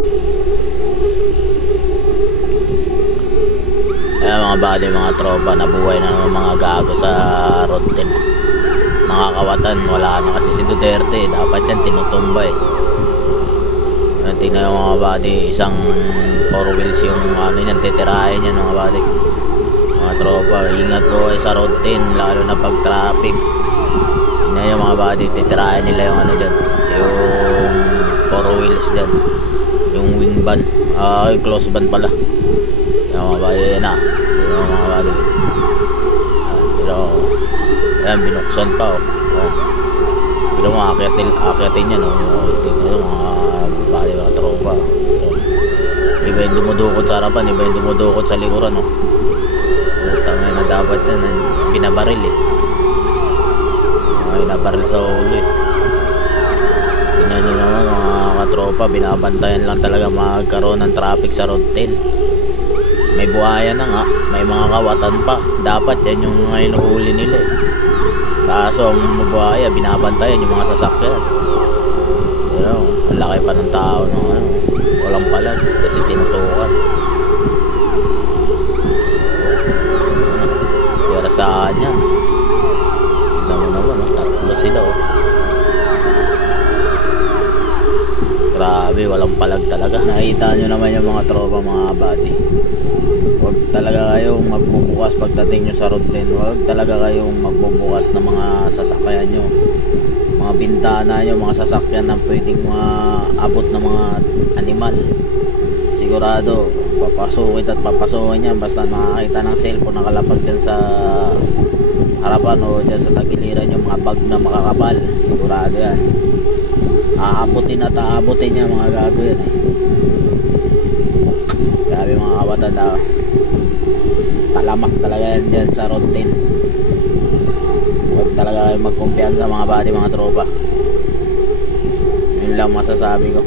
Ayan mga buddy, mga tropa, nabuhay na naman mga gago sa road 10. Mga kawatan, wala na kasi si Duterte, dapat yan tinutumba eh. Tingnan yung mga buddy, isang 4 wheels yung ano yan, titirahin yan mga buddy. Mga tropa, ingat po kayo sa road 10, lalo na pag traffic. Tingnan yung mga buddy, titirahin nila yung ano dyan, yung 4 wheels dyan, yung wing van, close van pala. Yung mga buddy, yan na, yung mga buddy. Pero ayan, binuksan pa oh. Pero mga akyatin yan oh. Tingnan yung mga buddy, mga tropa. Iba yung dumudukot sa harapan, iba yung dumudukot sa likuran oh. Tangay na dapat yan, binabaril eh. Binabaril sa ulo eh. Tingnan nyo naman mga katropa, binabantayan lang talaga magkaroon ng traffic sa road 10. May buhaya na nga, may mga kawatan pa. Dapat yan yung mga inuhuli nila eh. Kaso ang buhaya, binabantayan yung mga sasakyan. Pero ang laki pa ng tao no, ano, walang palag kasi tinutukan. Pero saan yan? Tignan mo naman, tatlo sila oh. Grabe, walang palag talaga. Nakita nyo naman yung mga tropa, mga buddy. Huwag talaga kayong magbubukas pagdating nyo sa road 10. Huwag talaga kayong magbubukas ng mga sasakyan nyo, mga bintana nyo, mga sasakyan na pwedeng maabot ng mga animal. Sigurado papasukin at papasukin yan basta makakita ng cellphone nakalapag dyan sa harapan o dyan sa tagiliran yung mga bag na makakapal. Sigurado yan, aabutin at aabutin niya, mga gago yan eh. Grabe mga kawatan na talamak talaga yan dyan sa road 10. Huwag talaga kayo magkumpiyansa mga buddy, mga tropa. Yun lang masasabi ko.